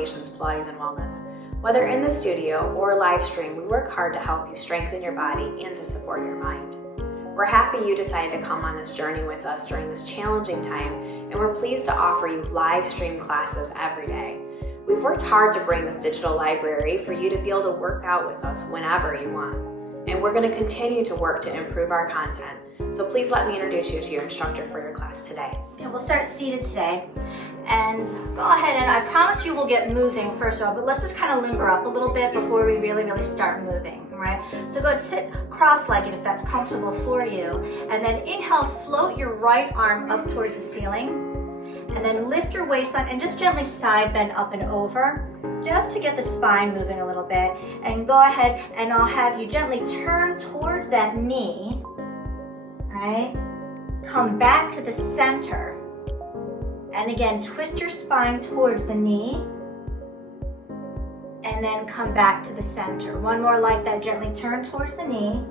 Nation's Pilates and Wellness. Whether in the studio or live stream, we work hard to help you strengthen your body and to support your mind. We're happy you decided to come on this journey with us during this challenging time, and we're pleased to offer you live stream classes every day. We've worked hard to bring this digital library for you to be able to work out with us whenever you want. And we're going to continue to work to improve our content. So please let me introduce you to your instructor for your class today. Okay, we'll start seated today. And go ahead, and I promise you we'll get moving first of all, but let's just kind of limber up a little bit before we really start moving, all right? So go ahead, sit cross-legged if that's comfortable for you. And then inhale, float your right arm up towards the ceiling. And then lift your waistline and just gently side bend up and over, just to get the spine moving a little bit. And go ahead, and I'll have you gently turn towards that knee, all right? Come back to the center. And again, twist your spine towards the knee. And then come back to the center. One more like that, gently turn towards the knee.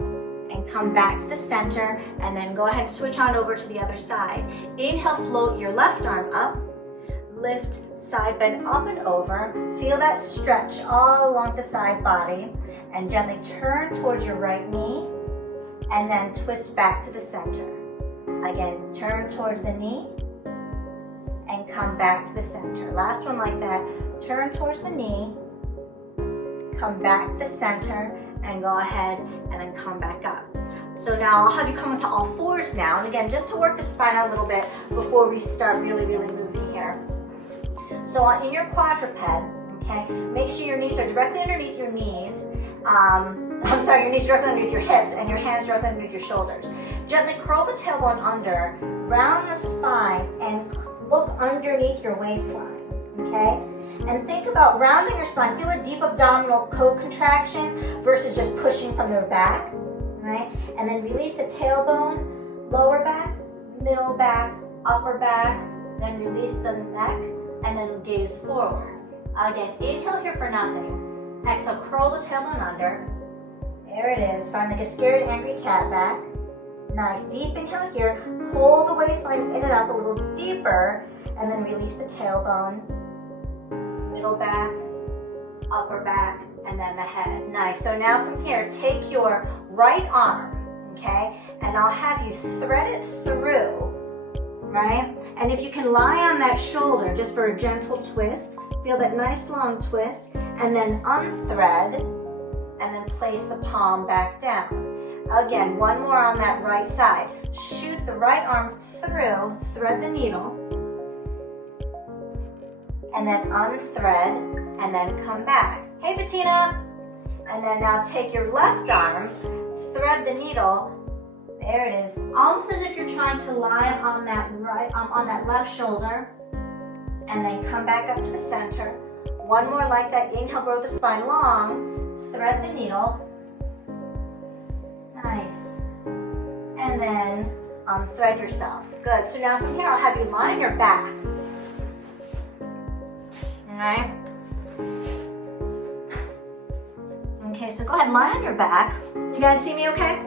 And come back to the center. And then go ahead and switch on over to the other side. Inhale, float your left arm up. Lift, side bend up and over. Feel that stretch all along the side body. And gently turn towards your right knee. And then twist back to the center. Again, turn towards the knee. And come back to the center. Last one like that. Turn towards the knee. Come back to the center. And go ahead and then come back up. So now I'll have you come into all fours now. And again, just to work the spine out a little bit before we start really moving here. So in your quadruped, okay, make sure your knees are directly underneath your knees. Your knees directly underneath your hips and your hands directly underneath your shoulders. Gently curl the tailbone under, round the spine, and look underneath your waistline, okay? And think about rounding your spine. Feel a deep abdominal co-contraction versus just pushing from the back, right? And then release the tailbone, lower back, middle back, upper back, then release the neck, and then gaze forward. Again, inhale here for nothing. Exhale, curl the tailbone under. There it is. Find like a scared, angry cat back. Nice. Deep inhale here. Pull the waistline in and up a little deeper, and then release the tailbone. Middle back, upper back, and then the head. Nice. So now from here, take your right arm, okay, and I'll have you thread it through, right? And if you can lie on that shoulder just for a gentle twist, feel that nice long twist, and then unthread, and then place the palm back down. Again, one more on that right side. Shoot the right arm through, thread the needle, and then unthread, and then come back. Hey, Bettina! And then now take your left arm, thread the needle. There it is. Almost as if you're trying to lie on that on that left shoulder, and then come back up to the center. One more like that. Inhale, grow the spine long, thread the needle. Nice. And then unthread yourself. Good. So now from here, I'll have you lie on your back. Alright? Okay, so go ahead and lie on your back. You guys see me okay?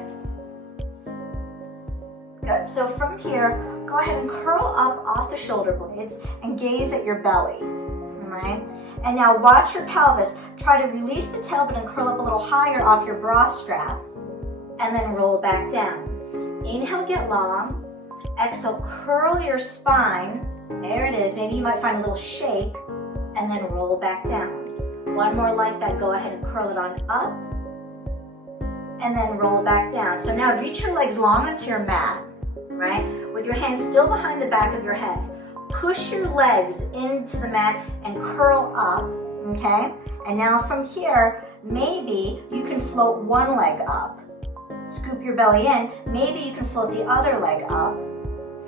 Good. So from here, go ahead and curl up off the shoulder blades and gaze at your belly. Alright? And now watch your pelvis. Try to release the tailbone and curl up a little higher off your bra strap. And then roll back down. Inhale, get long. Exhale, curl your spine. There it is. Maybe you might find a little shake. And then roll back down. One more like that. Go ahead and curl it on up. And then roll back down. So now reach your legs long into your mat, right? With your hands still behind the back of your head. Push your legs into the mat and curl up, okay? And now from here, maybe you can float one leg up. Scoop your belly in. Maybe you can float the other leg up.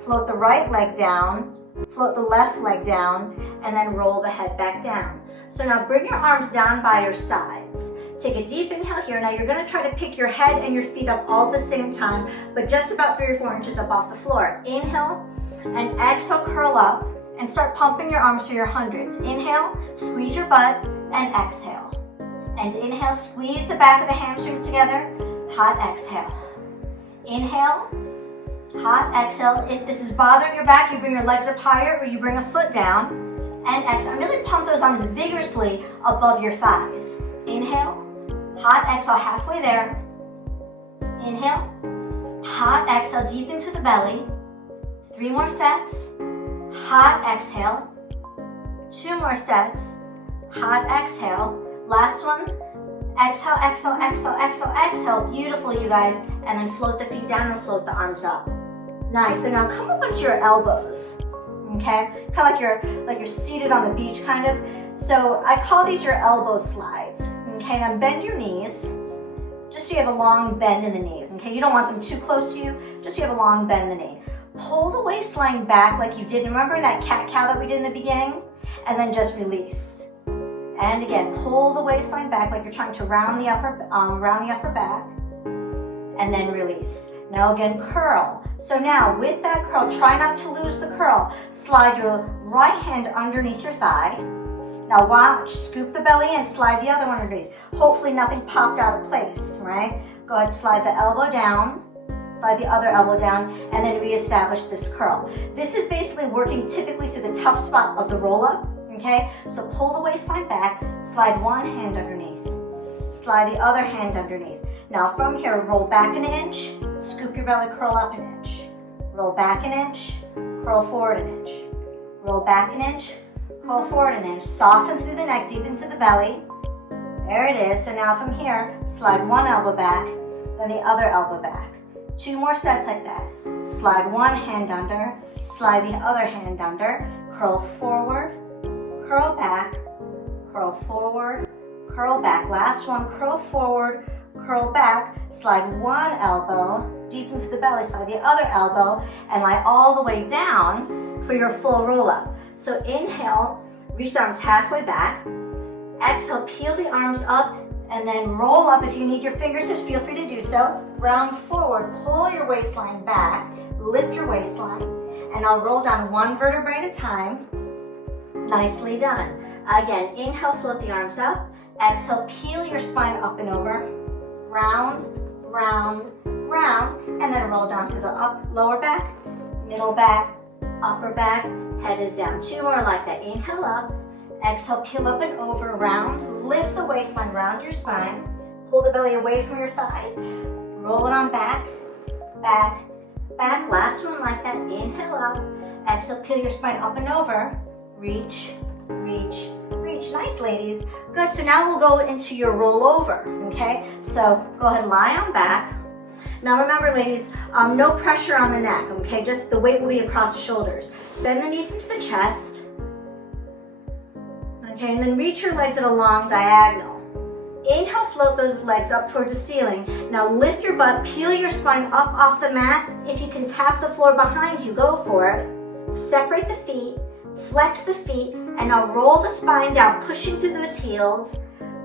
Float the right leg down. Float the left leg down. And then roll the head back down. So now bring your arms down by your sides. Take a deep inhale here. Now you're going to try to pick your head and your feet up all at the same time, but just about 3 or 4 inches up off the floor. Inhale and exhale, curl up and start pumping your arms for your hundreds. Inhale, squeeze your butt, and exhale. And inhale, squeeze the back of the hamstrings together. Hot exhale. Inhale, hot exhale. If this is bothering your back, you bring your legs up higher or you bring a foot down. and exhale. And really pump those arms vigorously above your thighs. Inhale, hot exhale, halfway there. Inhale, hot exhale, deep into the belly. 3 more sets, hot exhale. 2 more sets, hot exhale. Last one, exhale, exhale, exhale, exhale, exhale. Beautiful, you guys. And then float the feet down and float the arms up. Nice. So now come up onto your elbows. Okay, kind of like you're seated on the beach, kind of. So I call these your elbow slides. Okay, now bend your knees. Just so you have a long bend in the knees. Okay, you don't want them too close to you. Just so you have a long bend in the knee. Pull the waistline back like you did. Remember that cat-cow that we did in the beginning? And then just release. And again, pull the waistline back like you're trying to round the upper back. And then release. Now again, curl. So now with that curl, try not to lose the curl. Slide your right hand underneath your thigh. Now watch, scoop the belly in, slide the other one underneath. Hopefully nothing popped out of place, right? Go ahead, slide the elbow down, slide the other elbow down, and then reestablish this curl. This is basically working typically through the tough spot of the roll-up, okay? So pull the waistline back, slide one hand underneath, slide the other hand underneath. Now from here, roll back an inch, scoop your belly, curl up an inch. Roll back an inch, curl forward an inch. Roll back an inch, curl forward an inch. Soften through the neck, deepen through the belly. There it is. So now from here, slide one elbow back, then the other elbow back. 2 more sets like that. Slide one hand under, slide the other hand under. Curl forward, curl back, curl forward, curl back. Last one, curl forward, curl back, slide one elbow, deep into the belly, slide the other elbow, and lie all the way down for your full roll-up. So inhale, reach the arms halfway back. Exhale, peel the arms up, and then roll up. If you need your fingertips, feel free to do so. Round forward, pull your waistline back, lift your waistline, and I'll roll down one vertebrae at a time. Nicely done. Again, inhale, float the arms up. Exhale, peel your spine up and over. Round, round, round, and then roll down through the lower back, middle back, upper back, head is down. 2 more like that. Inhale up, exhale, peel up and over, round, lift the waistline, round your spine, pull the belly away from your thighs, roll it on back, back, back. Last one like that. Inhale up, exhale, peel your spine up and over, reach, reach, reach. Nice, ladies. Good. So now we'll go into your rollover, okay? So go ahead and lie on back. Now remember, ladies, no pressure on the neck, okay? Just the weight will be across the shoulders. Bend the knees into the chest, okay? And then reach your legs at a long diagonal. Inhale, float those legs up towards the ceiling. Now lift your butt, peel your spine up off the mat. If you can tap the floor behind you, go for it. Separate the feet, flex the feet, and now roll the spine down, pushing through those heels,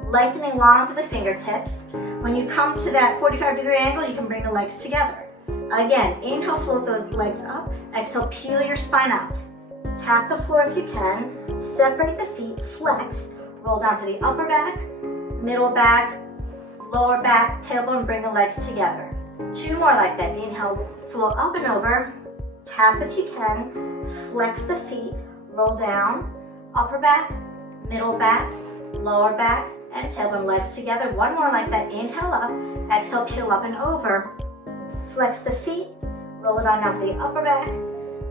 lengthening long through the fingertips. When you come to that 45-degree angle, you can bring the legs together. Again, inhale, float those legs up. Exhale, peel your spine up. Tap the floor if you can. Separate the feet, flex. Roll down to the upper back, middle back, lower back, tailbone, bring the legs together. 2 more like that. Inhale, float up and over. Tap if you can. Flex the feet, roll down, upper back, middle back, lower back, and tailbone, legs together. 1 more like that. Inhale up, exhale, peel up and over. Flex the feet, roll it on down to the upper back,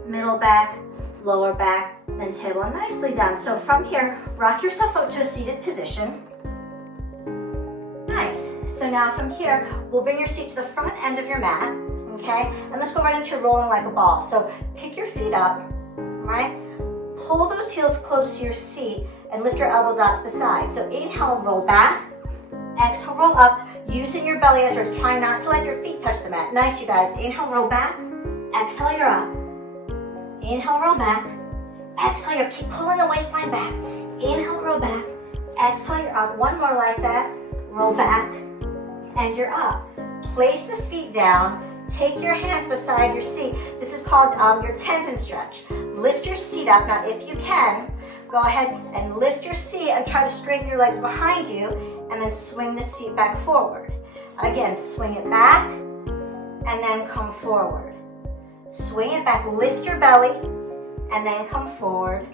middle back, lower back, then tailbone. Nicely done. So from here, rock yourself up to a seated position. Nice. So now from here, we'll bring your seat to the front end of your mat, okay? And let's go right into rolling like a ball. So pick your feet up, right? Pull those heels close to your seat and lift your elbows out to the side. So inhale, roll back. Exhale, roll up, using your belly as you're trying not to let your feet touch the mat. Nice, you guys. Inhale, roll back. Exhale, you're up. Inhale, roll back. Exhale, you're keep pulling the waistline back. Inhale, roll back. Exhale, you're up. 1 more like that. Roll back, and you're up. Place the feet down. Take your hands beside your seat. This is called your tendon stretch. Lift your seat up. Now, if you can, go ahead and lift your seat and try to straighten your legs behind you, and then swing the seat back forward. Again, swing it back, and then come forward. Swing it back, lift your belly, and then come forward.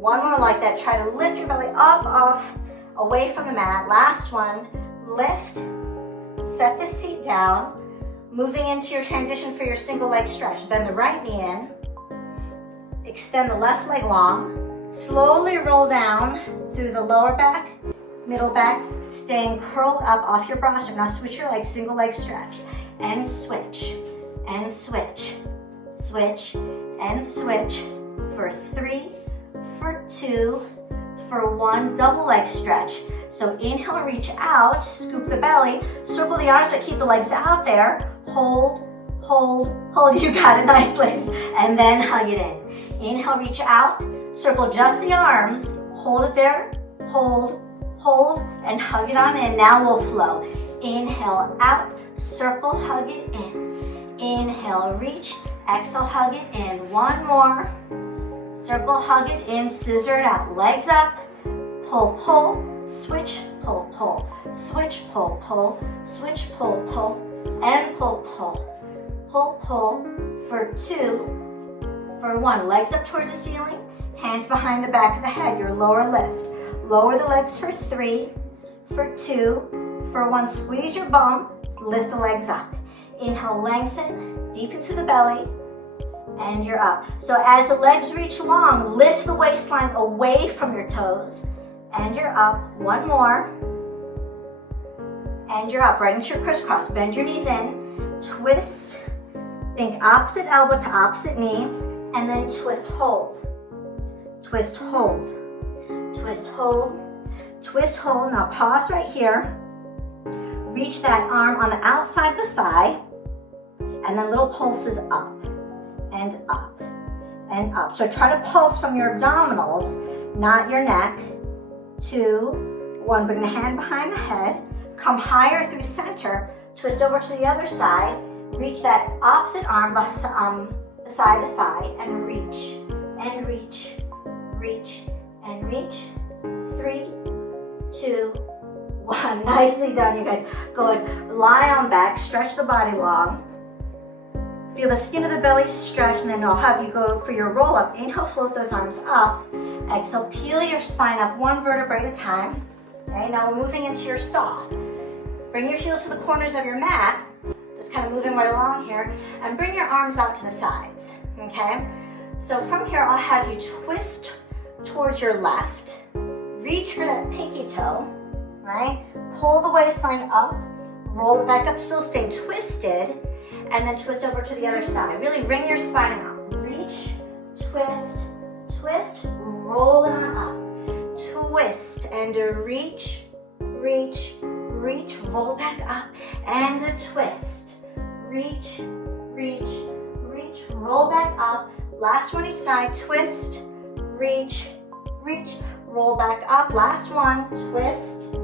One more like that. Try to lift your belly up, off, away from the mat. Last one. Lift. Set the seat down. Moving into your transition for your single leg stretch. Bend the right knee in. Extend the left leg long. Slowly roll down through the lower back, middle back, staying curled up off your bra strap. Now switch your legs, single leg stretch. And switch, and switch. Switch, and switch. For 3, for 2, for 1. Double leg stretch. So inhale, reach out, scoop the belly, circle the arms, but keep the legs out there. Hold, hold, hold. You got it, nice legs. And then hug it in. Inhale, reach out, circle just the arms, hold it there, hold, hold, and hug it on in. Now we'll flow. Inhale, out, circle, hug it in. Inhale, reach, exhale, hug it in. One more. Circle, hug it in, scissor it out. Legs up, pull, pull, switch, pull, pull, switch, pull, pull, switch, pull, pull, and pull, pull. Pull, pull for 2, for 1. Legs up towards the ceiling, hands behind the back of the head, your lower lift. Lower the legs for 3, for 2, for 1. Squeeze your bum, lift the legs up. Inhale, lengthen, deepen through the belly, and you're up. So as the legs reach long, lift the waistline away from your toes, and you're up. One more, and you're up. Right into your crisscross. Bend your knees in, twist, think opposite elbow to opposite knee, and then twist, hold. Twist, hold. Twist, hold. Twist, hold. Now pause right here. Reach that arm on the outside of the thigh, and then little pulses up, and up, and up. So try to pulse from your abdominals, not your neck. 2, 1. Bring the hand behind the head. Come higher through center. Twist over to the other side. Reach that opposite arm beside the thigh, and reach, and reach, reach, and reach. 3, 2, 1. Nicely done, you guys. Good. Lie on back. Stretch the body long. Feel the skin of the belly stretch, and then I'll have you go for your roll up. Inhale, float those arms up. Exhale, peel your spine up 1 vertebrae at a time. Okay, now we're moving into your saw. Bring your heels to the corners of your mat. Just kind of moving right along here. And bring your arms out to the sides. Okay? So from here, I'll have you twist towards your left. Reach for that pinky toe. Right? Pull the waistline up. Roll it back up, still stay twisted. And then twist over to the other side. Really wring your spine out. Reach, twist, twist, roll it on up. Twist and a reach, reach, reach, roll back up. And a twist. Reach, reach, reach, roll back up. Last one each side. Twist, reach, reach, roll back up. Last one. Twist,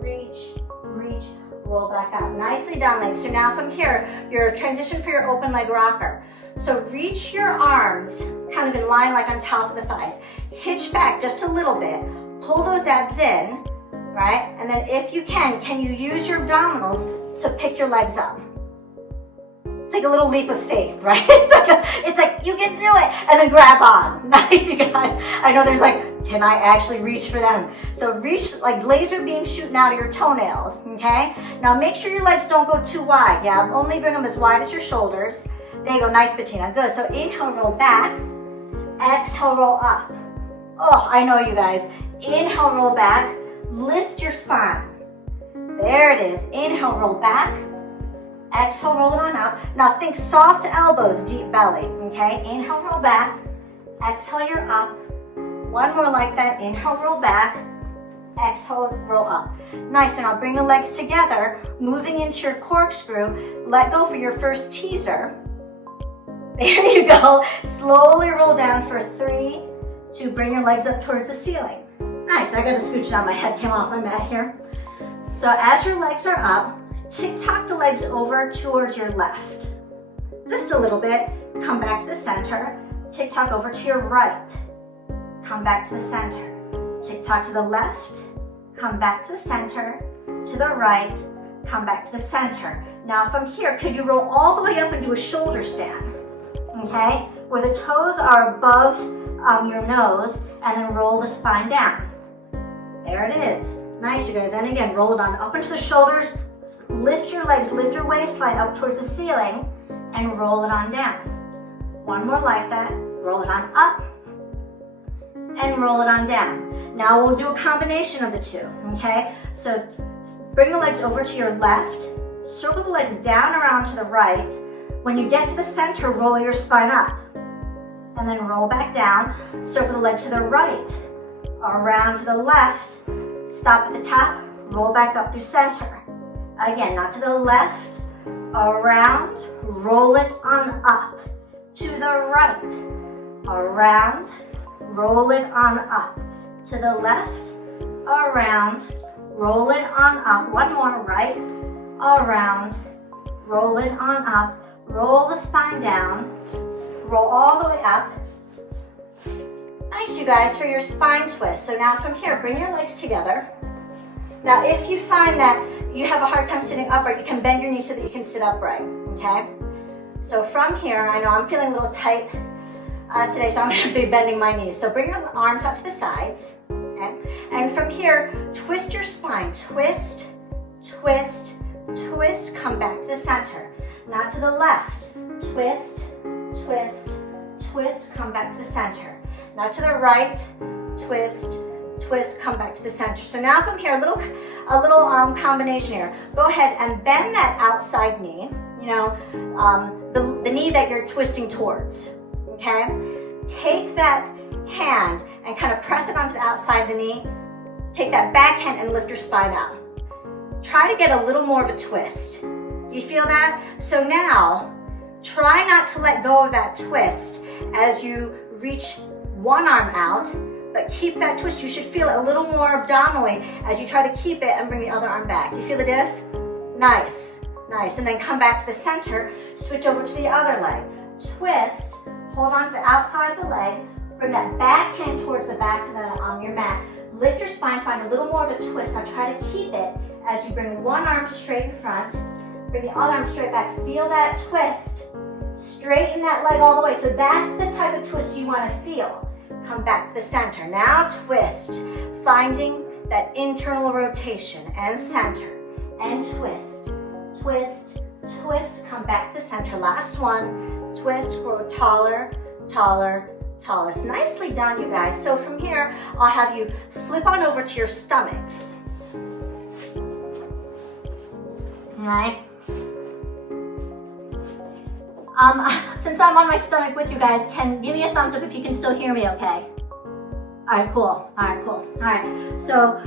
reach, reach, roll back up. Nicely done, legs. So now from here, your transition for your open leg rocker. So reach your arms kind of in line like on top of the thighs. Hitch back just a little bit. Pull those abs in, right? And then if you can you use your abdominals to pick your legs up? It's like a little leap of faith, right? It's like you can do it, and then grab on. Nice, you guys. I know there's like, can I actually reach for them? So reach like laser beam shooting out of your toenails, okay? Now make sure your legs don't go too wide, yeah? Only bring them as wide as your shoulders. There you go, nice, Bettina, good. So inhale, roll back. Exhale, roll up. Oh, I know you guys. Inhale, roll back. Lift your spine. There it is. Inhale, roll back. Exhale, roll it on out. Now think soft elbows, deep belly, okay? Inhale, roll back. Exhale, you're up. One more like that. Inhale, roll back. Exhale, roll up. Nice, and I'll bring the legs together, moving into your corkscrew. Let go for your first teaser. There you go. Slowly roll down for 3, 2, bring your legs up towards the ceiling. Nice, I gotta scooch down. My head came off my mat here. So as your legs are up, tick-tock the legs over towards your left. Just a little bit. Come back to the center. Tick-tock over to your right. Come back to the center. Tick-tock to the left. Come back to the center. To the right. Come back to the center. Now from here, could you roll all the way up and do a shoulder stand? Okay? Where the toes are above your nose, and then roll the spine down. There it is. Nice, you guys. And again, roll it on up into the shoulders, lift your legs, lift your waistline up towards the ceiling, and roll it on down. One more like that. Roll it on up, and roll it on down. Now we'll do a combination of the two, okay? So bring the legs over to your left, circle the legs down around to the right. When you get to the center, roll your spine up, and then roll back down, circle the leg to the right, around to the left, stop at the top, roll back up through center. Again, not to the left, around, roll it on up, to the right, around, roll it on up, to the left, around, roll it on up. One more, right, around, roll it on up, roll the spine down, roll all the way up. Nice, you guys, for your spine twist. So now from here, bring your legs together. Now, if you find that you have a hard time sitting upright, you can bend your knees so that you can sit upright, okay? So from here, I know I'm feeling a little tight today, so I'm going to be bending my knees. So bring your arms out to the sides, okay? And from here, twist your spine. Twist, twist, twist. Come back to the center. Not to the left. Twist, twist, twist. Come back to the center. Now to the right. Twist, twist. Come back to the center. So now from here, a little combination here. Go ahead and bend that outside knee. You know, the knee that you're twisting towards. Okay? Take that hand and kind of press it onto the outside of the knee. Take that back hand and lift your spine up. Try to get a little more of a twist. Do you feel that? So now, try not to let go of that twist as you reach one arm out, but keep that twist. You should feel it a little more abdominally as you try to keep it and bring the other arm back. Do you feel the diff? Nice, nice. And then come back to the center, switch over to the other leg. Twist, hold on to the outside of the leg, bring that back hand towards the back of your mat. Lift your spine, find a little more of a twist. Now try to keep it as you bring one arm straight in front, bring the other arm straight back. Feel that twist. Straighten that leg all the way. So that's the type of twist you want to feel. Come back to the center. Now twist, finding that internal rotation and center. And twist, twist, twist. Come back to the center. Last one. Twist, grow taller, taller, tallest. Nicely done, you guys. So from here, I'll have you flip on over to your stomachs. All right. Since I'm on my stomach with you guys, give me a thumbs up if you can still hear me okay. All right, cool. All right, cool. All right. So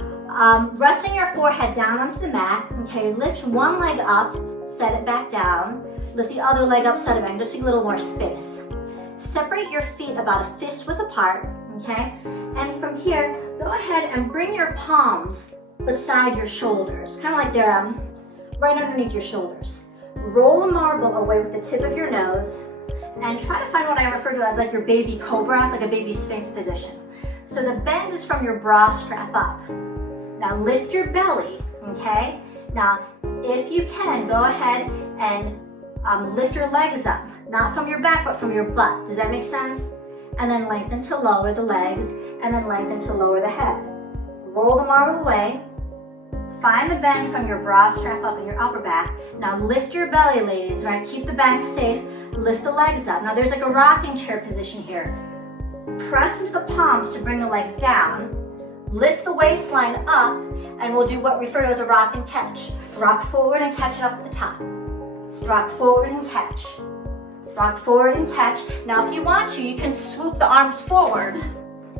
resting your forehead down onto the mat. Okay, lift one leg up, set it back down. Lift the other leg up, set it back, just a little more space. Separate your feet about a fist width apart, okay? And from here, go ahead and bring your palms beside your shoulders, kind of like they're right underneath your shoulders. Roll a marble away with the tip of your nose and try to find what I refer to as like your baby cobra, like a baby sphinx position. So the bend is from your bra strap up. Now lift your belly, okay? Now, if you can, go ahead and lift your legs up, not from your back, but from your butt. Does that make sense? And then lengthen to lower the legs, and then lengthen to lower the head. Roll the marble away. Find the bend from your bra strap up in your upper back. Now lift your belly, ladies, right? Keep the back safe. Lift the legs up. Now there's like a rocking chair position here. Press into the palms to bring the legs down. Lift the waistline up, and we'll do what we refer to as a rock and catch. Rock forward and catch it up at the top. Rock forward and catch. Rock forward and catch. Now if you want to, you can swoop the arms forward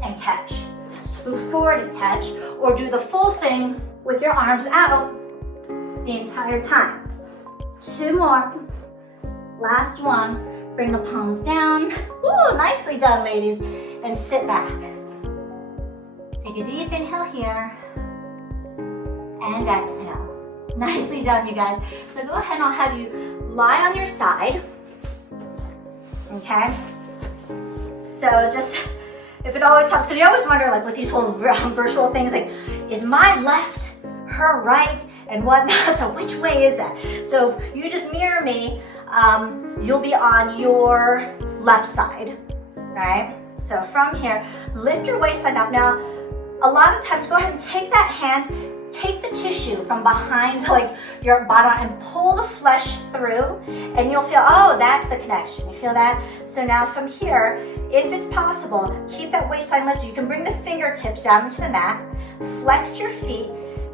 and catch. Swoop forward and catch, or do the full thing with your arms out the entire time. Two more. Last one. Bring the palms down. Woo, nicely done, ladies. And sit back. Take a deep inhale here. And exhale. Nicely done, you guys. So go ahead and I'll have you lie on your side. Okay? So just, if it always helps, because you always wonder, like with these whole virtual things, like, is my left her right and whatnot? So which way is that? So if you just mirror me, you'll be on your left side, right? So from here, lift your waistline up. Now, a lot of times, go ahead and take that hand, take the tissue from behind like your bottom and pull the flesh through, and you'll feel, oh, that's the connection. You feel that? So now from here, if it's possible, keep that waistline lifted. You can bring the fingertips down into the mat, flex your feet,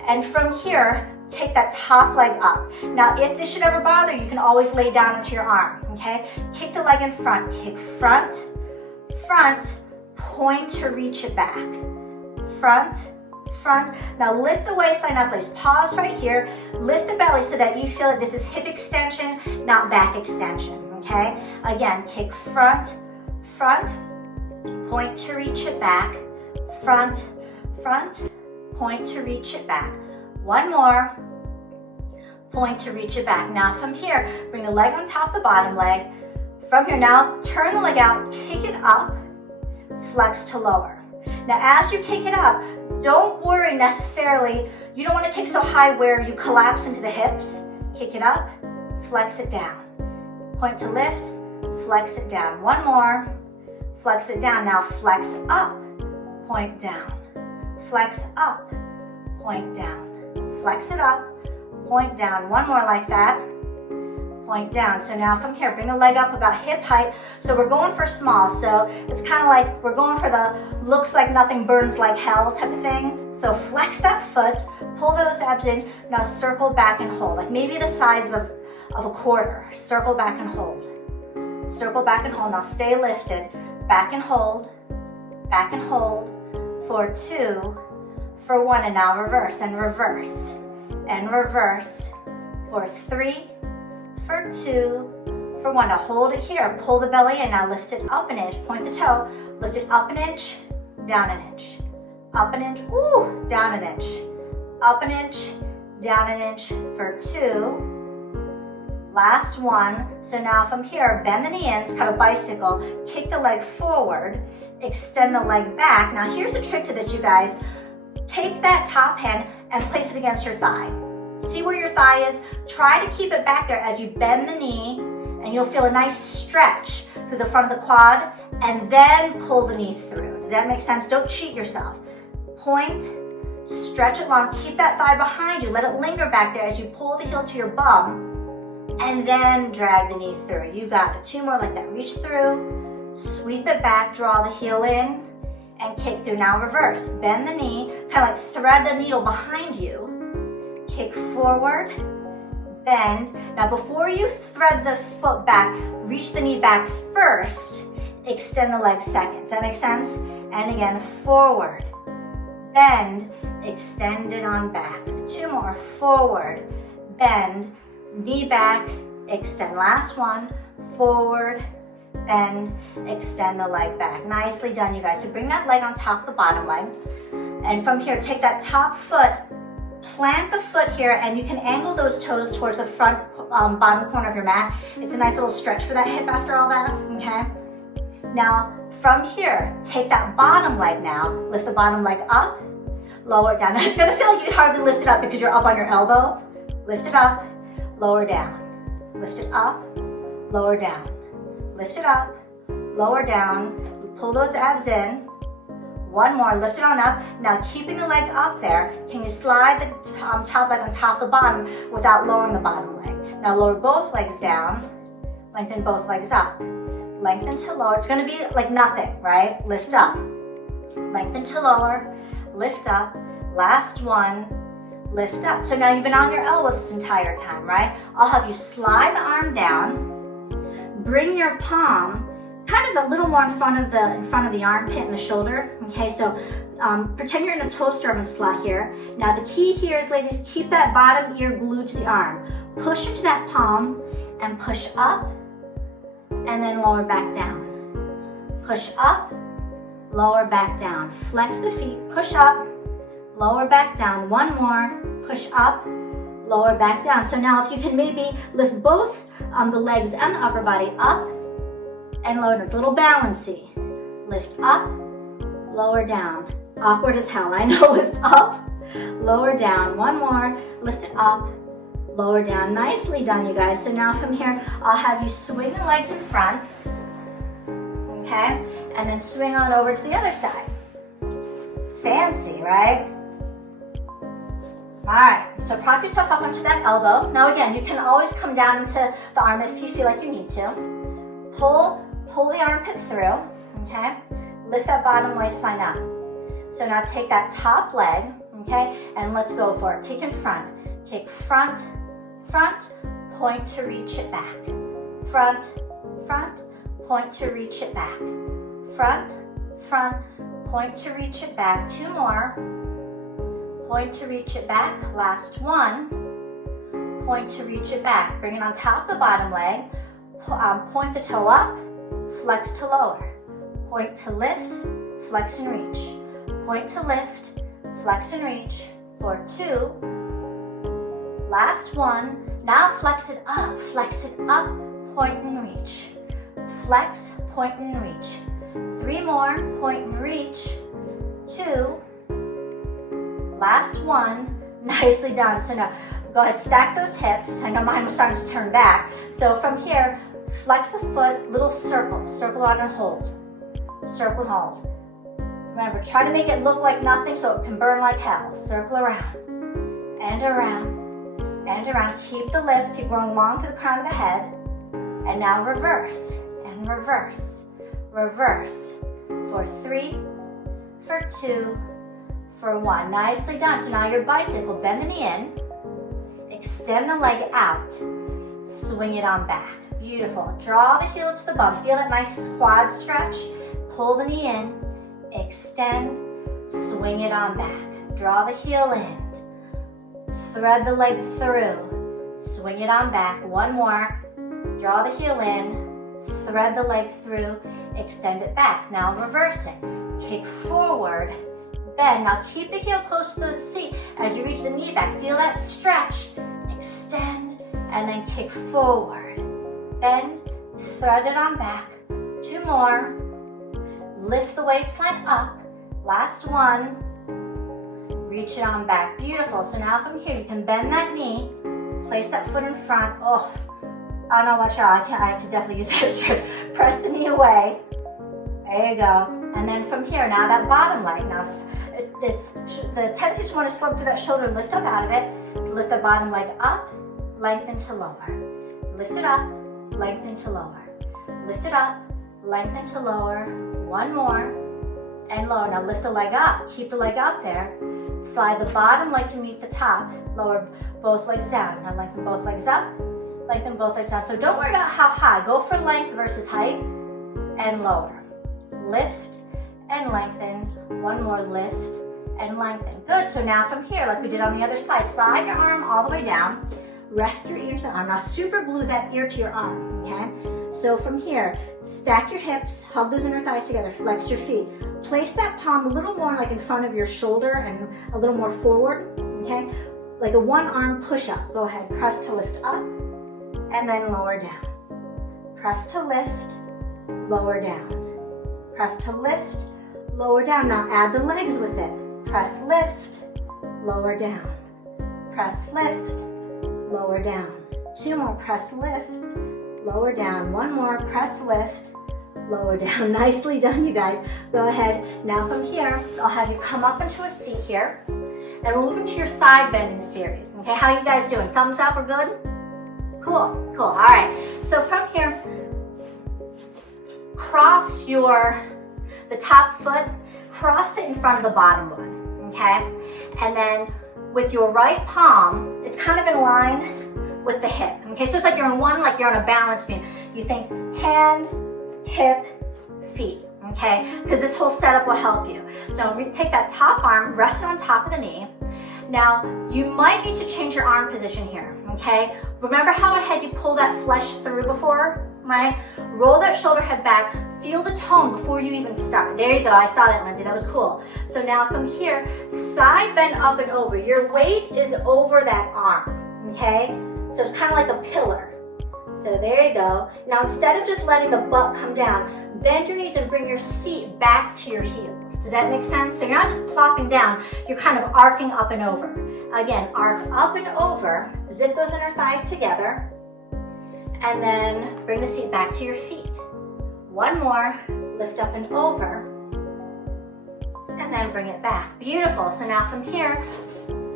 and from here, take that top leg up. Now, if this should ever bother you, you can always lay down into your arm, okay? Kick the leg in front. Kick front, front, point to reach it back. Front, front. Now lift the waistline up, please. Pause right here. Lift the belly so that you feel that this is hip extension, not back extension, okay? Again, kick front, front, point to reach it back. Front, front, point to reach it back. One more, point to reach it back. Now from here, bring the leg on top of the bottom leg. From here now, turn the leg out, kick it up, flex to lower. Now as you kick it up, don't worry necessarily, you don't want to kick so high where you collapse into the hips. Kick it up, flex it down. Point to lift, flex it down. One more, flex it down. Now flex up, point down. Flex up, point down. Flex it up, point down. One more like that, point down. So now from here, bring the leg up about hip height. So we're going for small. So it's kind of like we're going for the looks like nothing burns like hell type of thing. So flex that foot, pull those abs in. Now circle back and hold, like maybe the size of a quarter. Circle back and hold. Circle back and hold. Now stay lifted. Back and hold. Back and hold. For 2. For 1, and now reverse and reverse and reverse. For 3, for 2, for 1. Now hold it here. Pull the belly in. Now lift it up an inch. Point the toe. Lift it up an inch, down an inch. Up an inch, ooh, down an inch. Up an inch, down an inch. For 2. Last 1. So now from here, bend the knee in. It's kind of a bicycle. Kick the leg forward. Extend the leg back. Now here's a trick to this, you guys. Take that top hand and place it against your thigh. See where your thigh is? Try to keep it back there as you bend the knee, and you'll feel a nice stretch through the front of the quad, and then pull the knee through. Does that make sense? Don't cheat yourself. Point, stretch it long, keep that thigh behind you, let it linger back there as you pull the heel to your bum, and then drag the knee through. You got it. 2 more like that. Reach through, sweep it back, draw the heel in, and kick through. Now reverse. Bend the knee, kind of like thread the needle behind you. Kick forward, bend. Now before you thread the foot back, reach the knee back first, extend the leg second. Does that make sense? And again, forward, bend, extend it on back. 2 more. Forward, bend, knee back, extend. Last 1. Forward, bend, extend the leg back. Nicely done, you guys. So bring that leg on top of the bottom leg. And from here, take that top foot, plant the foot here, and you can angle those toes towards the front bottom corner of your mat. It's a nice little stretch for that hip after all that, okay? Now, from here, take that bottom leg now, lift the bottom leg up, lower it down. Now, it's gonna feel like you hardly lift it up because you're up on your elbow. Lift it up, lower down. Lift it up, lower down. Lift it up, lower down, pull those abs in. 1 more, lift it on up. Now keeping the leg up there, can you slide the top leg on top of the bottom without lowering the bottom leg? Now lower both legs down, lengthen both legs up. Lengthen to lower, it's gonna be like nothing, right? Lift up, lengthen to lower, lift up. Last 1, lift up. So now you've been on your elbow this entire time, right? I'll have you slide the arm down, bring your palm kind of a little more in front of the armpit and the shoulder. Okay, so pretend you're in a toaster oven slot here. Now the key here is, ladies, keep that bottom ear glued to the arm. Push into that palm and push up and then lower back down. Push up, lower back down. Flex the feet, push up, lower back down. 1 more, push up, lower back down. So now if you can maybe lift both the legs and the upper body up and lower. It's a little balancy. Lift up, lower down. Awkward as hell, I know. Lift up, lower down. 1 more, lift it up, lower down. Nicely done, you guys. So now from here, I'll have you swing the legs in front, okay? and then swing on over to the other side. Fancy, right? All right, so prop yourself up onto that elbow. Now again, you can always come down into the arm if you feel like you need to. Pull the armpit through, okay? Lift that bottom waistline up. So now take that top leg, okay? And let's go for it. Kick in front. Kick front, front, point to reach it back. Front, front, point to reach it back. Front, front, point to reach it back. 2 more. Point to reach it back. Last one. Point to reach it back. Bring it on top of the bottom leg. Point the toe up. Flex to lower. Point to lift. Flex and reach. Point to lift. Flex and reach. For 2. Last one. Now flex it up. Flex it up. Point and reach. Flex, point and reach. 3 more. Point and reach. 2. Last one. Nicely done. So now go ahead, stack those hips. I know mine was starting to turn back. So from here, flex the foot, little circle. Circle out and hold. Circle and hold. Remember, try to make it look like nothing so it can burn like hell. Circle around and around and around. Keep the lift. Keep going long to the crown of the head. And now reverse and reverse. Reverse. For 3, for 2, for 1. Nicely done. So now your bicycle, bend the knee in, extend the leg out, swing it on back. Beautiful. Draw the heel to the bum. Feel that nice quad stretch. Pull the knee in, extend, swing it on back. Draw the heel in, thread the leg through, swing it on back. 1 more. Draw the heel in, thread the leg through, extend it back. Now reverse it. Kick forward, bend. Now keep the heel close to the seat as you reach the knee back. Feel that stretch. Extend and then kick forward. Bend, thread it on back. 2 more. Lift the waistline up. Last one. Reach it on back. Beautiful. So now from here you can bend that knee. Place that foot in front. Oh, I don't know about y'all. I can definitely use that stretch. Press the knee away. There you go. And then from here, now that bottom leg. Now, the tendency to want to slump through that shoulder, lift up out of it. Lift the bottom leg up, lengthen to lower. Lift it up, lengthen to lower. Lift it up, lengthen to lower. 1 more, and lower. Now lift the leg up. Keep the leg up there. Slide the bottom leg to meet the top. Lower both legs down. Now lengthen both legs up, lengthen both legs down. So don't worry about how high. Go for length versus height, and lower. Lift and lengthen. 1 more, lift and lengthen. Good. So now from here, like we did on the other side, slide your arm all the way down. Rest your ear to the arm. Now super glue that ear to your arm, okay? So from here, stack your hips, hug those inner thighs together, flex your feet. Place that palm a little more like in front of your shoulder and a little more forward, okay? Like a 1-arm push-up. Go ahead, press to lift up and then lower down. Press to lift, lower down. Press to lift, lower down. Now add the legs with it. Press, lift, lower down. Press, lift, lower down. 2 more, press, lift, lower down. 1 more, press, lift, lower down. Nicely done, you guys. Go ahead. Now from here, I'll have you come up into a seat here, and we'll move into your side bending series. Okay, how you guys doing? Thumbs up, we're good? Cool, cool. All right. So from here, cross the top foot, cross it in front of the bottom one, okay? And then with your right palm, it's kind of in line with the hip, okay? So it's like you're in one, like you're on a balance beam. You think hand, hip, feet, okay? Because this whole setup will help you. So take that top arm, rest it on top of the knee. Now, you might need to change your arm position here, okay? Remember how I had you pull that flesh through before, right? Roll that shoulder head back, feel the tone before you even start. There you go, I saw that, Lindsay, that was cool. So now from here, side bend up and over. Your weight is over that arm, okay? So it's kind of like a pillar. So there you go. Now instead of just letting the butt come down, bend your knees and bring your seat back to your heels. Does that make sense? So you're not just plopping down, you're kind of arcing up and over. Again, arc up and over, zip those inner thighs together, and then bring the seat back to your feet. 1 more, lift up and over, and then bring it back. Beautiful. So now from here,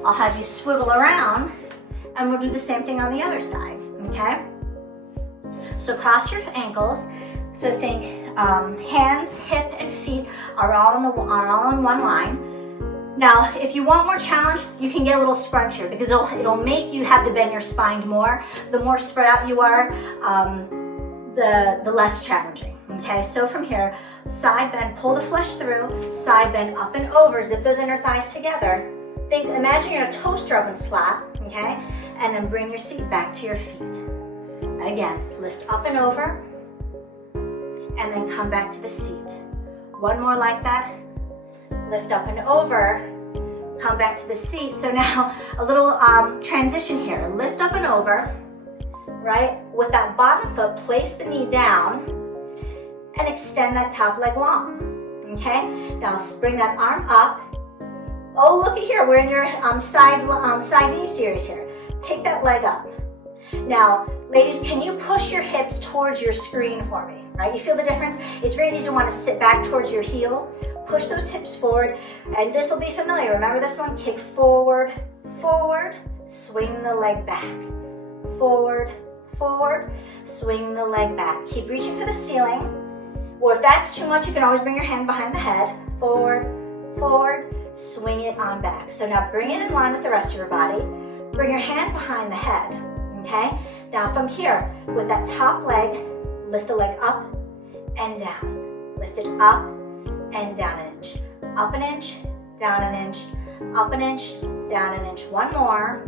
I'll have you swivel around, and we'll do the same thing on the other side, okay? So cross your ankles. So think hands, hip, and feet are all in one line. Now, if you want more challenge, you can get a little scrunchier because it'll make you have to bend your spine more. The more spread out you are, the less challenging, okay? So from here, side bend, pull the flesh through, side bend up and over, zip those inner thighs together. Imagine you're in a toaster oven slap, okay? And then bring your seat back to your feet. Again, lift up and over, and then come back to the seat. One more like that. Lift up and over, come back to the seat. So now a little transition here. Lift up and over, right? With that bottom foot, place the knee down and extend that top leg long, okay? Now bring that arm up. Oh, look at here, we're in your side knee series here. Pick that leg up. Now, ladies, can you push your hips towards your screen for me, right? You feel the difference? It's very easy to want to sit back towards your heel. Push those hips forward, and this will be familiar. Remember this one? Kick forward, forward, swing the leg back. Forward, forward, swing the leg back. Keep reaching for the ceiling, or if that's too much, you can always bring your hand behind the head. Forward, forward, swing it on back. So now bring it in line with the rest of your body. Bring your hand behind the head, okay? Now from here, with that top leg, lift the leg up and down. Lift it up and down an inch. Up an inch, down an inch, up an inch, down an inch. One more.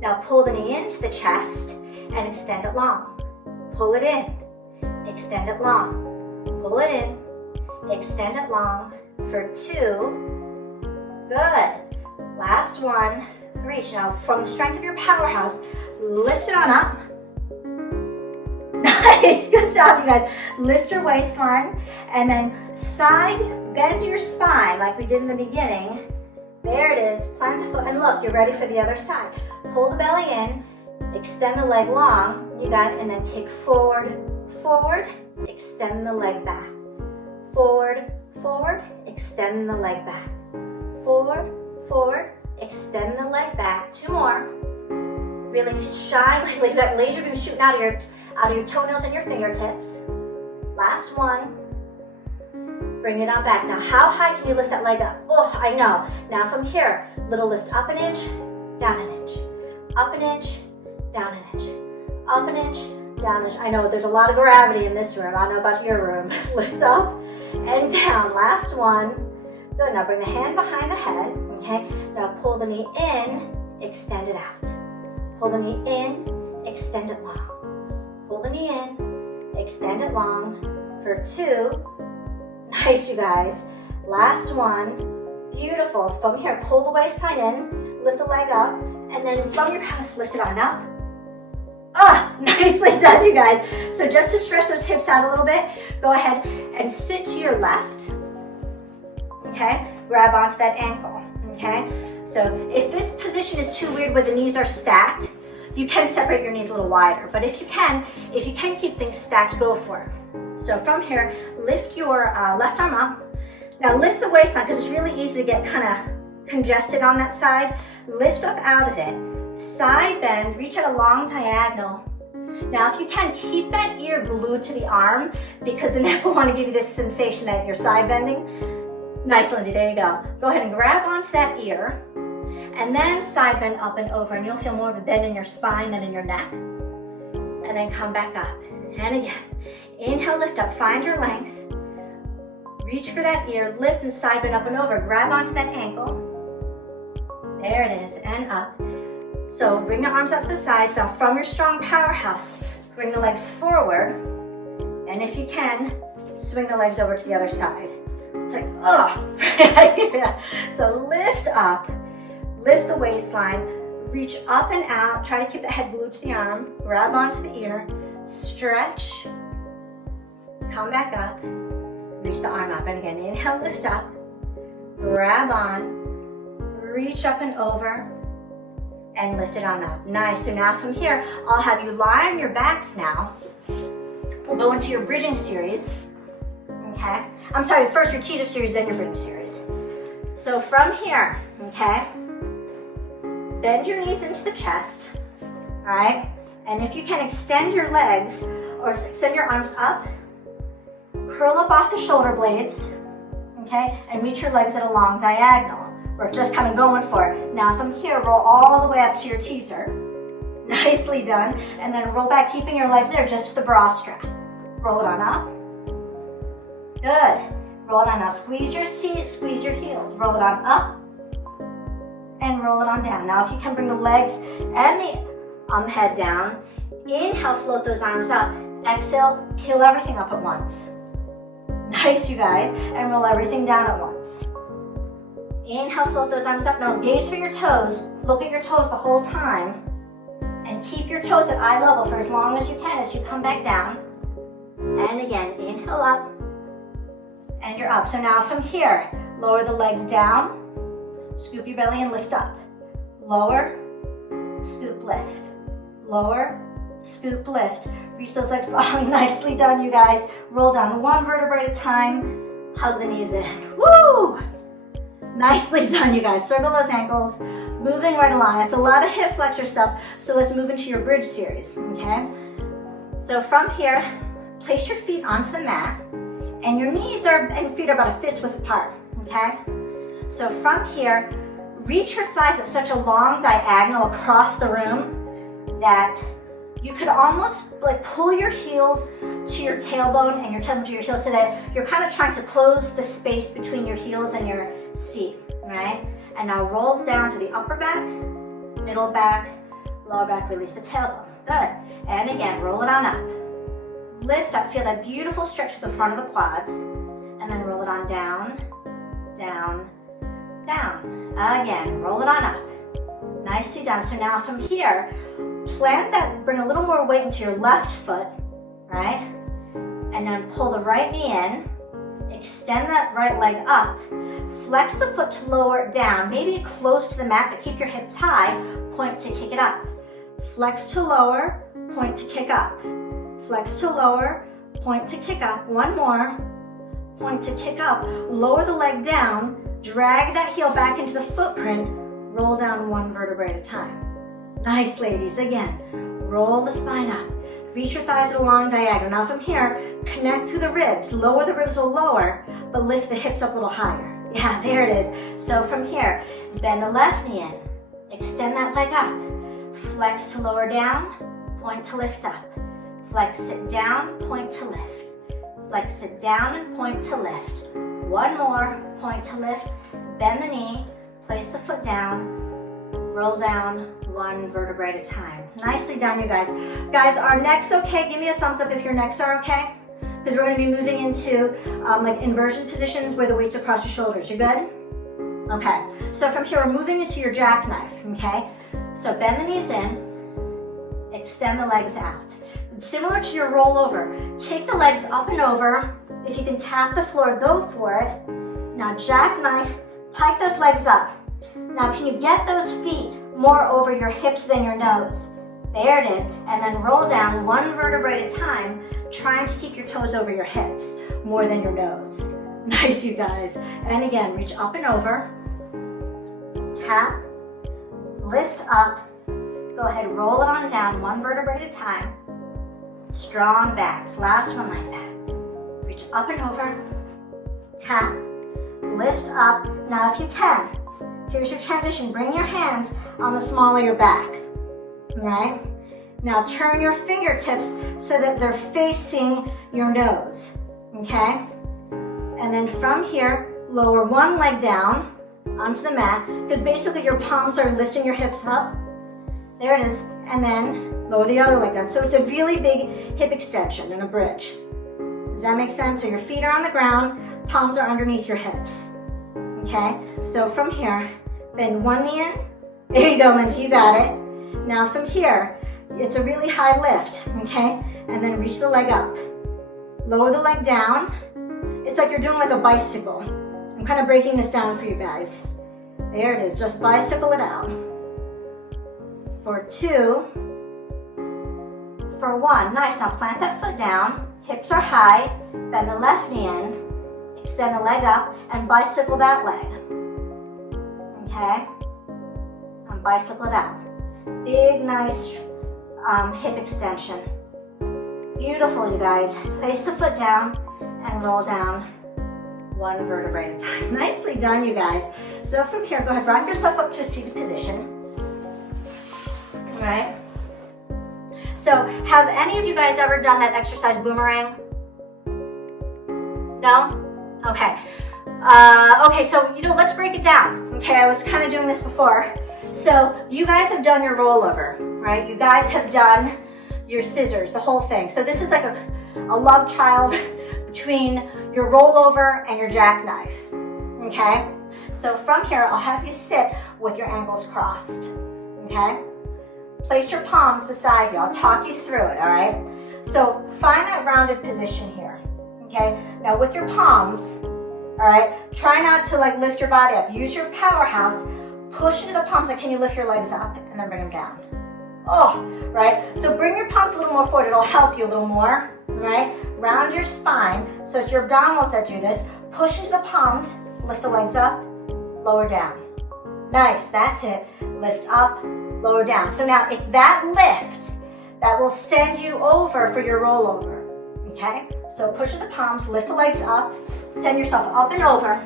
Now pull the knee into the chest and extend it long. Pull it in, extend it long. Pull it in, extend it long for 2. Good. Last one. Reach. Now from the strength of your powerhouse, lift it on up. Nice, good job, you guys. Lift your waistline and then side bend your spine like we did in the beginning. There it is, plant the foot, and look, you're ready for the other side. Pull the belly in, extend the leg long, you got it, and then kick forward, forward, extend the leg back. Forward, forward, extend the leg back. Forward, forward, extend the leg back. 2 more. Really shine, like you got laser beam shooting out of your toenails and your fingertips. Last one. Bring it on back. Now, how high can you lift that leg up? Oh, I know. Now from here, little lift up an inch, down an inch. Up an inch, down an inch. Up an inch, down an inch. I know there's a lot of gravity in this room. I don't know about your room. Lift up and down. Last one. Good. Now bring the hand behind the head. Okay. Now pull the knee in, extend it out. Pull the knee in, extend it long. Pull the knee in, extend it long for 2. Nice, you guys. Last one. Beautiful. From here, pull the waistline in, lift the leg up, and then from your house, lift it on up. Ah, nicely done, you guys. So just to stretch those hips out a little bit, go ahead and sit to your left. Okay? Grab onto that ankle. Okay? So if this position is too weird where the knees are stacked, you can separate your knees a little wider. But if you can keep things stacked, go for it. So from here, lift your left arm up. Now lift the waistline because it's really easy to get kind of congested on that side. Lift up out of it. Side bend, reach at a long diagonal. Now if you can, keep that ear glued to the arm because the neck will want to give you this sensation that you're side bending. Nice, Lindsay, there you go. Go ahead and grab onto that ear and then side bend up and over, and you'll feel more of a bend in your spine than in your neck. And then come back up. And again, inhale, lift up, find your length. Reach for that ear, lift and side bend up and over. Grab onto that ankle. There it is, and up. So bring the arms out to the sides. Now from your strong powerhouse, bring the legs forward. And if you can, swing the legs over to the other side. It's like, oh, so lift up, lift the waistline, reach up and out, try to keep the head glued to the arm, grab onto the ear, stretch, come back up, reach the arm up, and again, inhale, lift up, grab on, reach up and over, and lift it on up. Nice, so now from here, I'll have you lie on your backs now. We'll go into your bridging series. okay? I'm sorry, first your teaser series, then your bridge series. So from here, okay, bend your knees into the chest, all right? And if you can, extend your legs or extend your arms up, curl up off the shoulder blades, okay? And reach your legs at a long diagonal. We're just kind of going for it. Now from here, roll all the way up to your teaser. Nicely done. And then roll back, keeping your legs there just to the bra strap. Roll it on up. Good. Roll it on now. Squeeze your seat, squeeze your heels. Roll it on up and roll it on down. Now if you can bring the legs and the head down, inhale, float those arms up. Exhale, peel everything up at once. Nice, you guys. And roll everything down at once. Inhale, float those arms up. Now gaze for your toes. Look at your toes the whole time. And keep your toes at eye level for as long as you can as you come back down. And again, inhale up. And you're up. So now from here, lower the legs down. Scoop your belly and lift up. Lower, scoop, lift. Lower, scoop, lift. Reach those legs long. Nicely done, you guys. Roll down one vertebrae at a time. Hug the knees in. Woo! Nicely done, you guys. Circle those ankles. Moving right along. It's a lot of hip flexor stuff, so let's move into your bridge series, okay? So from here, place your feet onto the mat, and your knees and feet are about a fist width apart, okay? So from here, reach your thighs at such a long diagonal across the room that you could almost like pull your heels to your tailbone and your tailbone to your heels so that you're kind of trying to close the space between your heels and your seat, right? And now roll down to the upper back, middle back, lower back, release the tailbone. Good. And again, roll it on up. Lift up, feel that beautiful stretch to the front of the quads. And then roll it on down, down, down. Again, roll it on up. Nicely done. So now from here, plant that, bring a little more weight into your left foot, right? And then pull the right knee in, extend that right leg up, flex the foot to lower it down, maybe close to the mat, but keep your hips high, point to kick it up. Flex to lower, point to kick up. Flex to lower, point to kick up. One more, point to kick up. Lower the leg down, drag that heel back into the footprint, roll down one vertebrae at a time. Nice, ladies. Again, roll the spine up. Reach your thighs at a long diagonal. Now from here, connect through the ribs. Lower the ribs a little lower, but lift the hips up a little higher. Yeah, there it is. So from here, bend the left knee in. Extend that leg up. Flex to lower down, point to lift up. Flex it down, point to lift. Flex it down and point to lift. One more, point to lift. Bend the knee, place the foot down, roll down one vertebrae at a time. Nicely done, you guys. Guys, our necks okay? Give me a thumbs up if your necks are okay. Because we're going to be moving into like inversion positions where the weight's across your shoulders. You good? Okay. So from here, we're moving into your jackknife, okay? So bend the knees in, extend the legs out. Similar to your rollover, kick the legs up and over. If you can tap the floor, go for it. Now jackknife, pike those legs up. Now can you get those feet more over your hips than your nose? There it is. And then roll down one vertebrae at a time, trying to keep your toes over your hips more than your nose. Nice, you guys. And again, reach up and over. Tap, lift up. Go ahead, roll it on down one vertebrae at a time. Strong backs. Last one like that. Reach up and over. Tap, lift up. Now if you can, here's your transition. Bring your hands on the small of your back. Right? Now turn your fingertips so that they're facing your nose. Okay? And then from here, lower one leg down onto the mat, because basically your palms are lifting your hips up. There it is. And then lower the other leg down. So it's a really big hip extension and a bridge. Does that make sense? So your feet are on the ground, palms are underneath your hips. Okay? So from here, bend one knee in. There you go, Lindsay, you got it. Now from here, it's a really high lift, okay? And then reach the leg up. Lower the leg down. It's like you're doing like a bicycle. I'm kind of breaking this down for you guys. There it is, just bicycle it out. For 2, for 1. Nice, now plant that foot down. Hips are high. Bend the left knee in. Extend the leg up and bicycle that leg. Okay? And bicycle it out. Big, nice hip extension. Beautiful, you guys. Place the foot down and roll down one vertebrae at a time. Nicely done, you guys. So from here, go ahead, rock yourself up to a seated position. All right? So have any of you guys ever done that exercise boomerang? No? Okay. Okay, so let's break it down. Okay, I was kind of doing this before. So you guys have done your rollover, right? You guys have done your scissors, the whole thing. So this is like a love child between your rollover and your jackknife. Okay? So from here, I'll have you sit with your ankles crossed. Okay? Place your palms beside you. I'll talk you through it, all right? So find that rounded position here. Okay? Now with your palms, all right, try not to like lift your body up. Use your powerhouse. Push into the palms. Like, can you lift your legs up and then bring them down? Oh, right? So bring your palms a little more forward. It'll help you a little more, right? Round your spine. So it's your abdominals that do this. Push into the palms. Lift the legs up. Lower down. Nice. That's it. Lift up. Lower down. So now it's that lift that will send you over for your rollover. Okay? So push the palms. Lift the legs up. Send yourself up and over.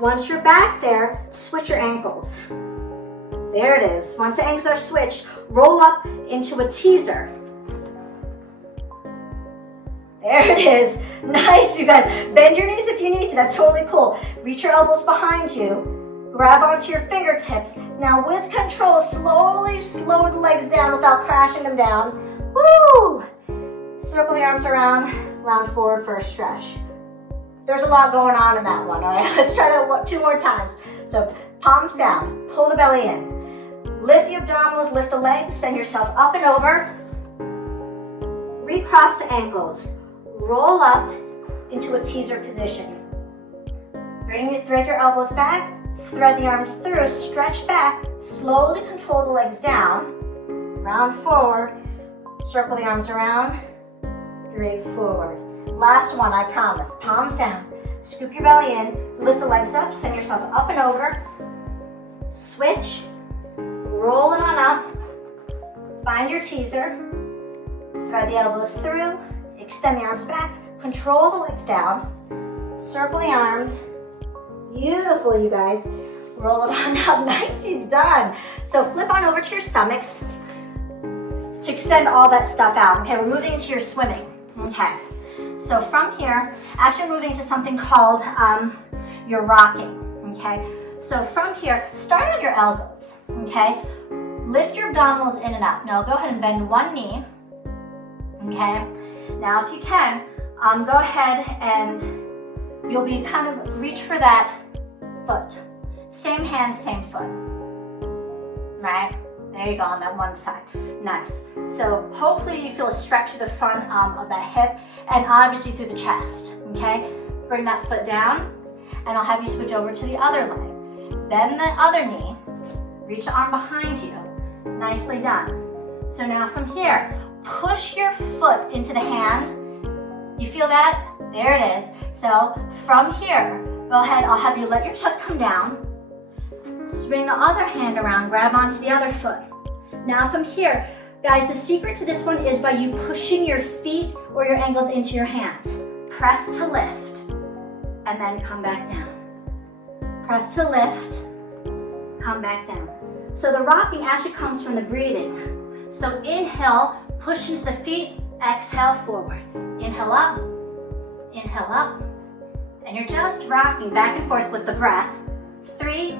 Once you're back there, switch your ankles. There it is. Once the ankles are switched, roll up into a teaser. There it is. Nice, you guys. Bend your knees if you need to. That's totally cool. Reach your elbows behind you. Grab onto your fingertips. Now with control, slowly slow the legs down without crashing them down. Woo! Circle the arms around, round forward for a stretch. There's a lot going on in that one, all right? Let's try that 2 more times. So palms down, pull the belly in. Lift the abdominals, lift the legs, send yourself up and over. Recross the ankles. Roll up into a teaser position. Thread your elbows back, thread the arms through, stretch back, slowly control the legs down. Round forward, circle the arms around, straight forward. Last one, I promise. Palms down. Scoop your belly in. Lift the legs up. Send yourself up and over. Switch. Rolling on up. Find your teaser. Thread the elbows through. Extend the arms back. Control the legs down. Circle the arms. Beautiful, you guys. Roll it on up. Nicely done. So flip on over to your stomachs to extend all that stuff out. Okay, we're moving into your swimming. Okay. So from here, actually moving to something called your rocking, okay? So from here, start on your elbows, okay? Lift your abdominals in and up. Now go ahead and bend one knee, okay? Now if you can, go ahead and you'll be kind of reach for that foot. Same hand, same foot, right? There you go, on that one side. Nice. So hopefully you feel a stretch to the front of that hip and obviously through the chest, okay? Bring that foot down and I'll have you switch over to the other leg. Bend the other knee, reach the arm behind you. Nicely done. So now from here, push your foot into the hand. You feel that? There it is. So from here, go ahead, I'll have you let your chest come down. Swing the other hand around, grab onto the other foot. Now from here, guys, the secret to this one is by you pushing your feet or your ankles into your hands. Press to lift, and then come back down. Press to lift, come back down. So the rocking actually comes from the breathing. So inhale, push into the feet, exhale forward. Inhale up, and you're just rocking back and forth with the breath. 3,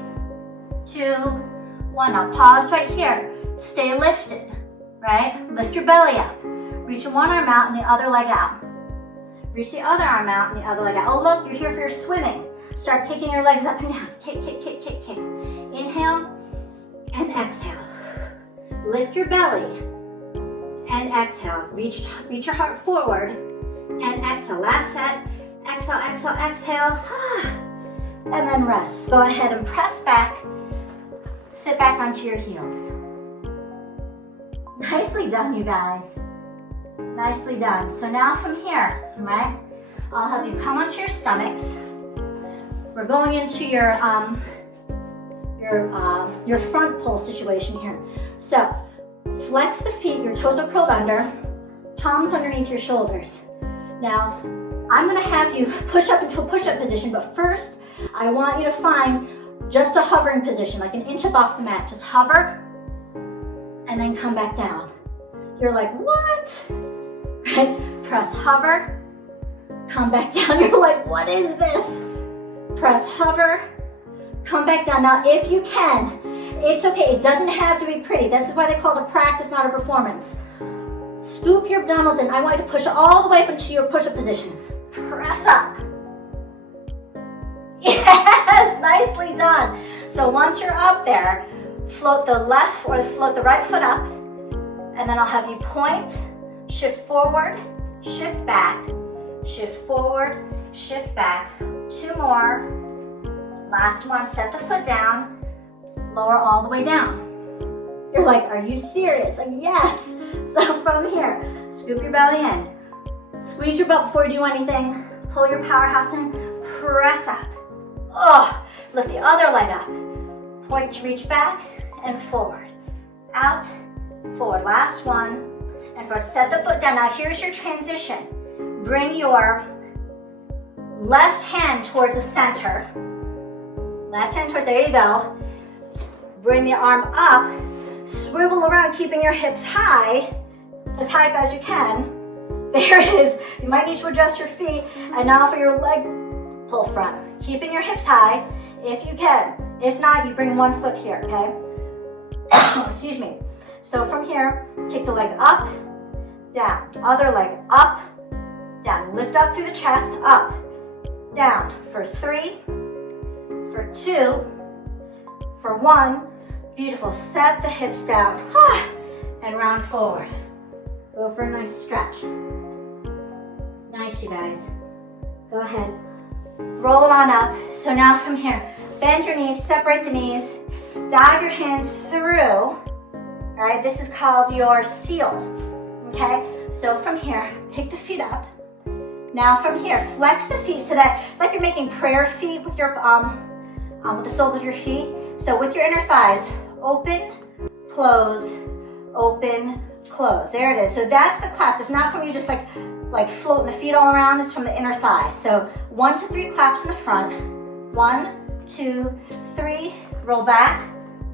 2, 1. Now pause right here. Stay lifted, right? Lift your belly up. Reach one arm out and the other leg out. Reach the other arm out and the other leg out. Oh look, you're here for your swimming. Start kicking your legs up and down. Kick, kick, kick, kick, kick. Inhale and exhale. Lift your belly and exhale. Reach your heart forward and exhale. Last set. Exhale, exhale, exhale. And then rest. Go ahead and press back. Sit back onto your heels. Nicely done, you guys. Nicely done. So now from here, right, I'll have you come onto your stomachs. we're going into your front pull situation here. So flex the feet, your toes are curled under, palms underneath your shoulders. Now, I'm gonna have you push up into a push-up position, but first, I want you to find just a hovering position, like an inch above the mat. Just hover, and then come back down. You're like, what? Right? Press hover, come back down. You're like, what is this? Press hover, come back down. Now, if you can, it's okay. It doesn't have to be pretty. This is why they call it a practice, not a performance. Scoop your abdominals in. I want you to push all the way up into your push-up position. Press up. Yes, nicely done. So once you're up there, float the left or float the right foot up, and then I'll have you point, shift forward, shift back, shift forward, shift back. 2 more. Last one, set the foot down, lower all the way down. You're like, are you serious? Like, yes. So from here, scoop your belly in. Squeeze your butt before you do anything. Pull your powerhouse in, press up. Oh, lift the other leg up. Point to reach back and forward. Out, forward. Last one. And first, set the foot down. Now here's your transition. Bring your left hand towards the center. Left hand towards, there you go. Bring the arm up. Swivel around, keeping your hips high as you can. There it is. You might need to adjust your feet. And now for your leg pull front. Keeping your hips high if you can. If not, you bring one foot here, okay? Excuse me. So from here, kick the leg up, down. Other leg up, down. Lift up through the chest, up, down. For 3, for 2, for 1. Beautiful. Set the hips down and round forward. Go for a nice stretch. Nice, you guys. Go ahead. Roll it on up. So now from here, bend your knees, separate the knees, dive your hands through. All right, this is called your seal. Okay, so from here, pick the feet up. Now from here, flex the feet so that, like you're making prayer feet with your with the soles of your feet. So with your inner thighs, open, close, open, close. There it is. So that's the claps. It's not from you just like floating the feet all around. It's from the inner thighs. So 1 to 3 claps in the front. 1, 2, 3. Roll back.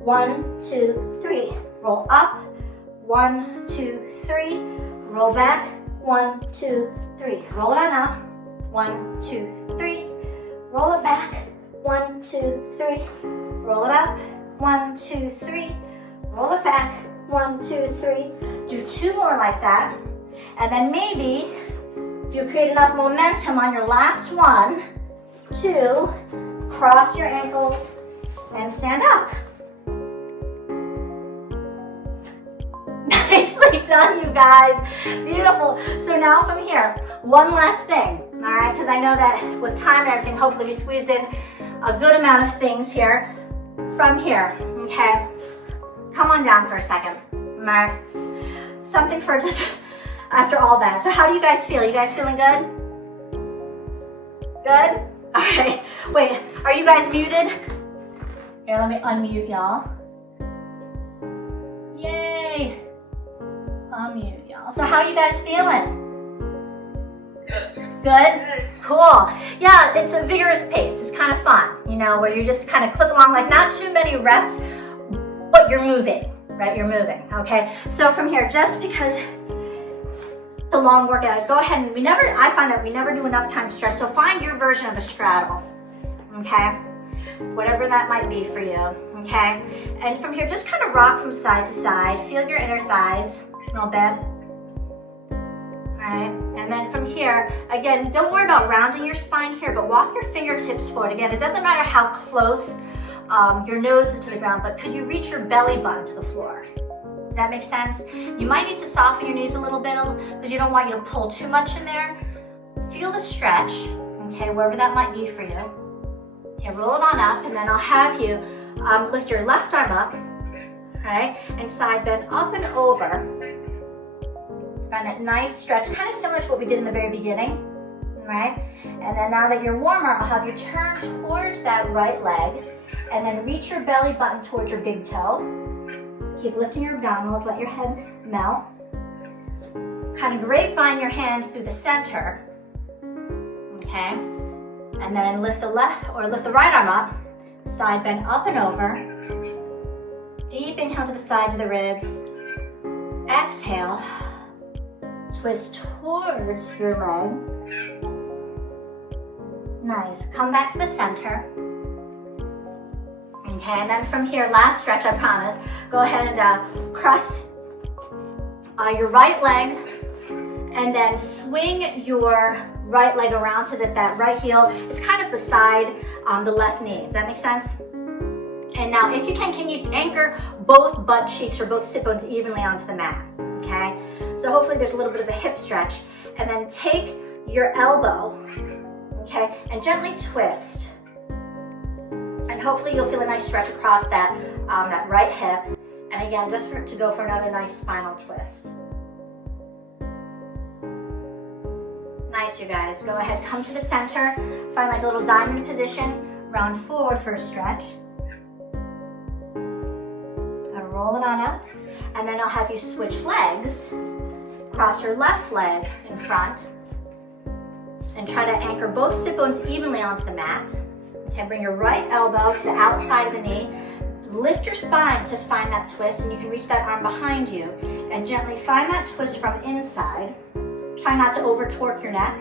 1, 2, 3. Roll up. 1, 2, 3. Roll back. 1, 2, 3. Roll it on up. 1, 2, 3. Roll it back. 1, 2, 3. Roll it up. 1, 2, 3. Roll it back. 1, 2, 3. Do 2 more like that. And then maybe if you create enough momentum on your last 1, 2, cross your ankles and stand up. Nicely done, you guys. Beautiful. So now from here, one last thing, all right? Because I know that with time and everything, hopefully we squeezed in a good amount of things here. From here, okay? Come on down for a second, all right? Something for just after all that. So how do you guys feel? You guys feeling good? Good? All right. Wait, are you guys muted? Here, let me unmute y'all. Yay. Unmute y'all. So how are you guys feeling? Good. Good? Cool. Yeah, it's a vigorous pace. It's kind of fun, you know, where you just kind of clip along, like not too many reps, but you're moving, right? You're moving, okay? So from here, just because it's a long workout, go ahead and I find that we never do enough time to stretch, so find your version of a straddle, okay? Whatever that might be for you, okay? And from here, just kind of rock from side to side. Feel your inner thighs a little bit. All right, and then from here, again, don't worry about rounding your spine here, but walk your fingertips forward. Again, it doesn't matter how close your nose is to the ground, but could you reach your belly button to the floor? Does that make sense? You might need to soften your knees a little bit because you don't want you to pull too much in there. Feel the stretch, okay, wherever that might be for you. Okay, roll it on up, and then I'll have you lift your left arm up, all right, and side bend up and over. Find that nice stretch, kind of similar to what we did in the very beginning, all right? And then now that you're warmer, I'll have you turn towards that right leg and then reach your belly button towards your big toe. Keep lifting your abdominals, let your head melt. Kind of grapevine your hands through the center, okay? And then lift the left or lift the right arm up, side bend up and over. Deep inhale to the sides of the ribs. Exhale, twist towards your leg. Nice, come back to the center. Okay, and then from here, last stretch, I promise. Go ahead and cross your right leg and then swing your right leg around so that that right heel is kind of beside the left knee. Does that make sense? And now if you can you anchor both butt cheeks or both sit bones evenly onto the mat, okay? So hopefully there's a little bit of a hip stretch. And then take your elbow, okay, and gently twist. And hopefully you'll feel a nice stretch across that, that right hip. And again, just to go for another nice spinal twist. Nice, you guys. Go ahead, come to the center, find like a little diamond position, round forward for a stretch. And roll it on up. And then I'll have you switch legs, cross your left leg in front, and try to anchor both sit bones evenly onto the mat. Okay, bring your right elbow to the outside of the knee. Lift your spine to find that twist, and you can reach that arm behind you and gently find that twist from inside. Try not to over torque your neck,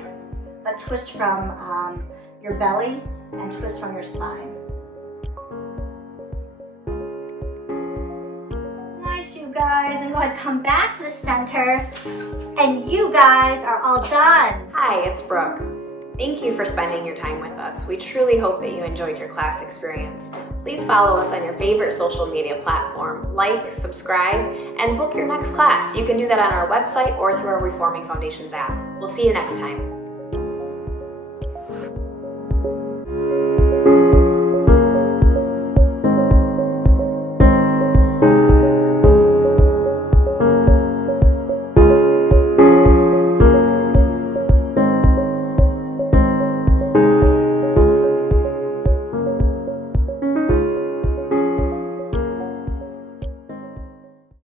but twist from your belly and twist from your spine. Nice, you guys. And go ahead, come back to the center, and you guys are all done. Hi, it's Brooke. Thank you for spending your time with us. We truly hope that you enjoyed your class experience. Please follow us on your favorite social media platform, like, subscribe, and book your next class. You can do that on our website or through our Reforming Foundations app. We'll see you next time.